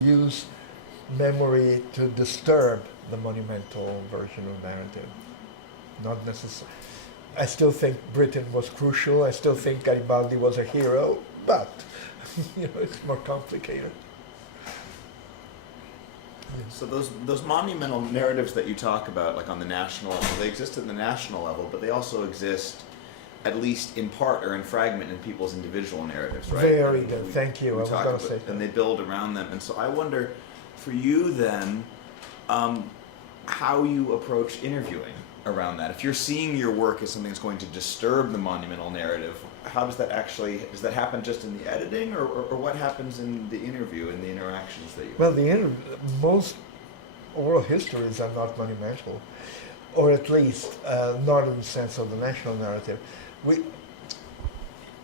use memory to disturb the monumental version of narrative. Not necessarily. I still think Britain was crucial. I still think Garibaldi was a hero, but it's more complicated. So those monumental narratives that you talk about, like on the national level, they exist at the national level, but they also exist, at least in part or in fragment, in people's individual narratives, right? Very good. Thank you. I was going to say that. And they build around them. And so I wonder, for you then, how you approach interviewing around that. If you're seeing your work as something that's going to disturb the monumental narrative, how does that actually, does that happen just in the editing, or what happens in the interview, in the interactions that you have? Well, most oral histories are not monumental, or at least not in the sense of the national narrative.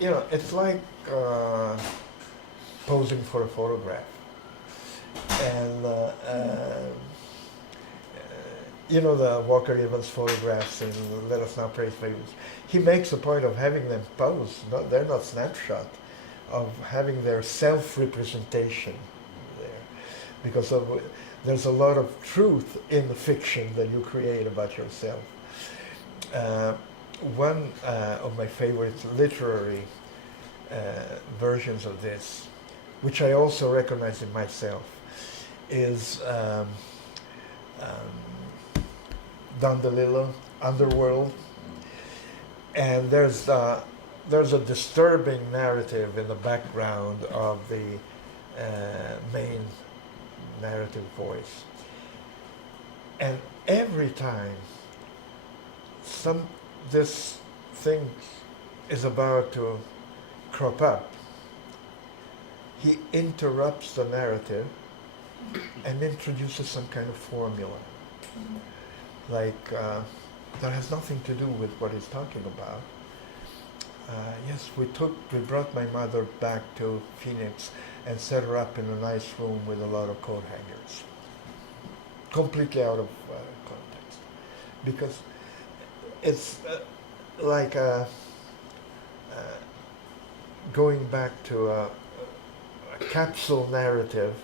It's like posing for a photograph. And the Walker Evans photographs in Let Us Now Praise Favors. He makes a point of having them pose. They're not snapshot, of having their self-representation there, because there's a lot of truth in the fiction that you create about yourself. One of my favorite literary versions of this, which I also recognize in myself, is Don DeLillo, Underworld. And there's a disturbing narrative in the background of the main narrative voice. And every time this thing is about to crop up, he interrupts the narrative and introduces some kind of formula. Like, that has nothing to do with what he's talking about. Yes, we brought my mother back to Phoenix and set her up in a nice room with a lot of coat hangers. Completely out of context. Because it's like going back to a capsule narrative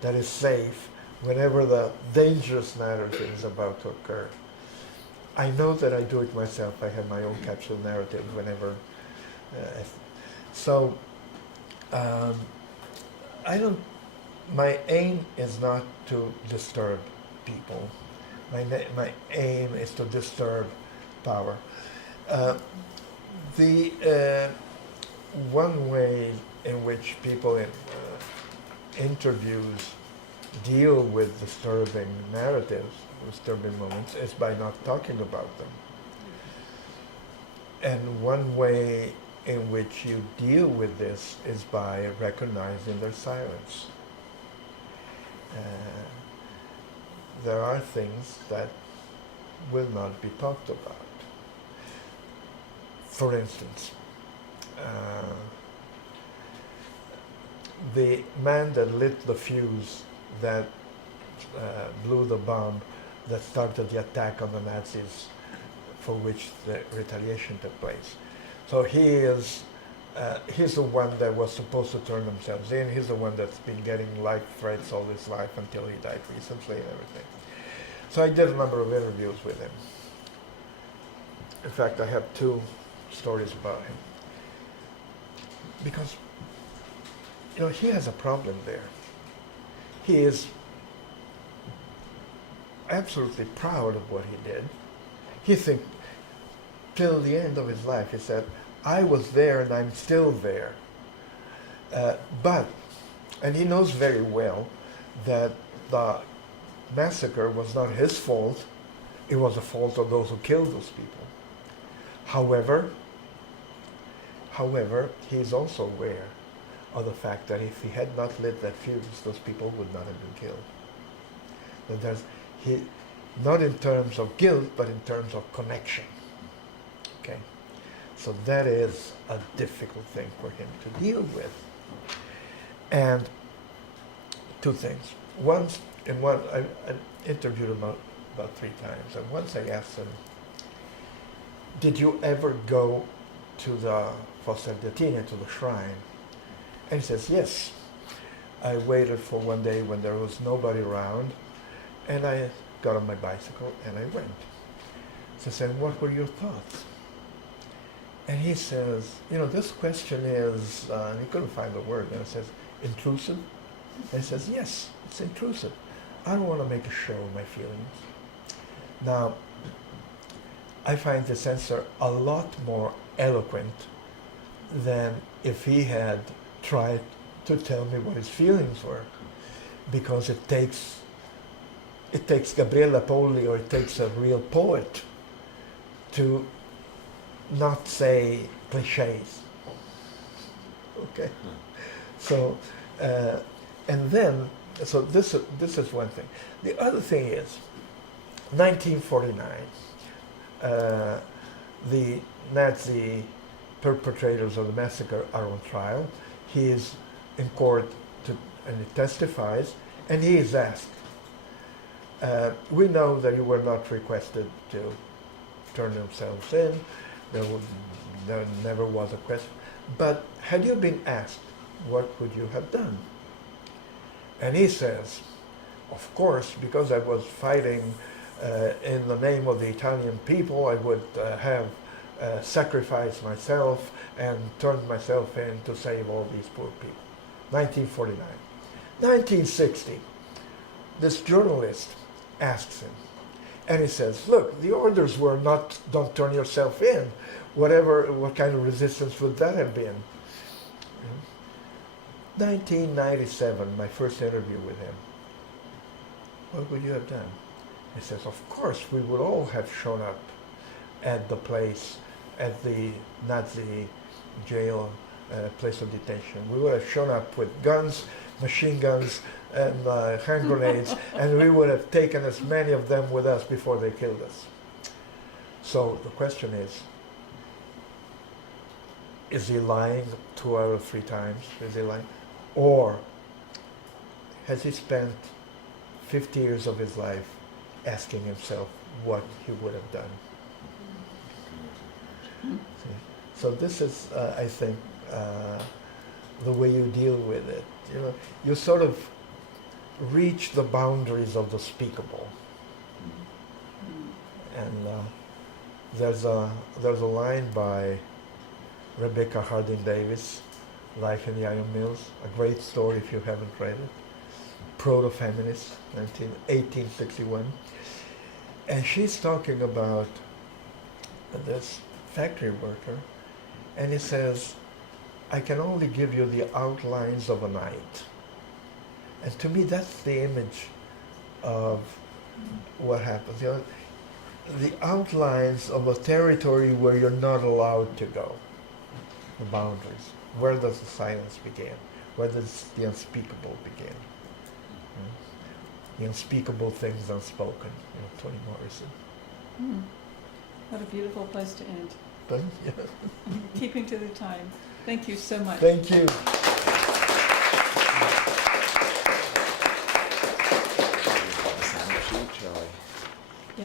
that is safe whenever the dangerous narrative is about to occur. I know that I do it myself. I have my own capsule narrative whenever. My aim is not to disturb people. My aim is to disturb power. The one way in which people in interviews deal with disturbing narratives, disturbing moments, is by not talking about them. And one way in which you deal with this is by recognizing their silence. There are things that will not be talked about. For instance, the man that lit the fuse that blew the bomb that started the attack on the Nazis, for which the retaliation took place. So he's the one that was supposed to turn themselves in. He's the one that's been getting life threats all his life until he died recently and everything. So I did a number of interviews with him. In fact, I have 2 stories about him. Because, he has a problem there. He is absolutely proud of what he did. He thinks, till the end of his life, he said, I was there and I'm still there. And he knows very well that the massacre was not his fault. It was the fault of those who killed those people. However, he is also aware of the fact that if he had not lit that fuse, those people would not have been killed. That not in terms of guilt, but in terms of connection. Okay, so that is a difficult thing for him to deal with. And 2 things. Once, I interviewed him about 3 times, and once I asked him, did you ever go to the Fosse Ardeatine, to the shrine? And he says, yes. I waited for one day when there was nobody around, and I got on my bicycle and I went. So I said, what were your thoughts? And he says, this question is, and he couldn't find the word, and it says, intrusive? And he says, yes, it's intrusive. I don't want to make a show of my feelings. Now, I find this answer a lot more eloquent than if he had tried to tell me what his feelings were, because it takes Gabriella Polli, or it takes a real poet to not say cliches. Okay, so and then this is one thing. The other thing is 1949. The Nazi perpetrators of the massacre are on trial. He is in court and he testifies, and he is asked. We know that you were not requested to turn themselves in. There never was a question. But had you been asked, what would you have done? And he says, of course, because I was fighting in the name of the Italian people, I would have sacrificed myself and turned myself in to save all these poor people. 1949. 1960, this journalist asks him, and he says, look, the orders were not, don't turn yourself in. What kind of resistance would that have been? 1997, my first interview with him. What would you have done? He says, of course, we would all have shown up at the place, at the Nazi jail, place of detention. We would have shown up with guns, machine guns, and hand grenades, and we would have taken as many of them with us before they killed us. So the question is he lying 2 out of 3 times? Is he lying? Or has he spent 50 years of his life asking himself what he would have done? See? So this is, I think, the way you deal with it. You sort of reach the boundaries of the speakable. And there's a line by Rebecca Harding Davis, Life in the Iron Mills, a great story if you haven't read it. Proto-feminist, 1861. And she's talking about this factory worker, and he says, I can only give you the outlines of a night. And to me, that's the image of what happens. The outlines of a territory where you're not allowed to go, the boundaries. Where does the silence begin? Where does the unspeakable begin? The unspeakable things unspoken. Toni Morrison. What a beautiful place to end. But, yeah. Keeping to the time. Thank you so much. Thank you.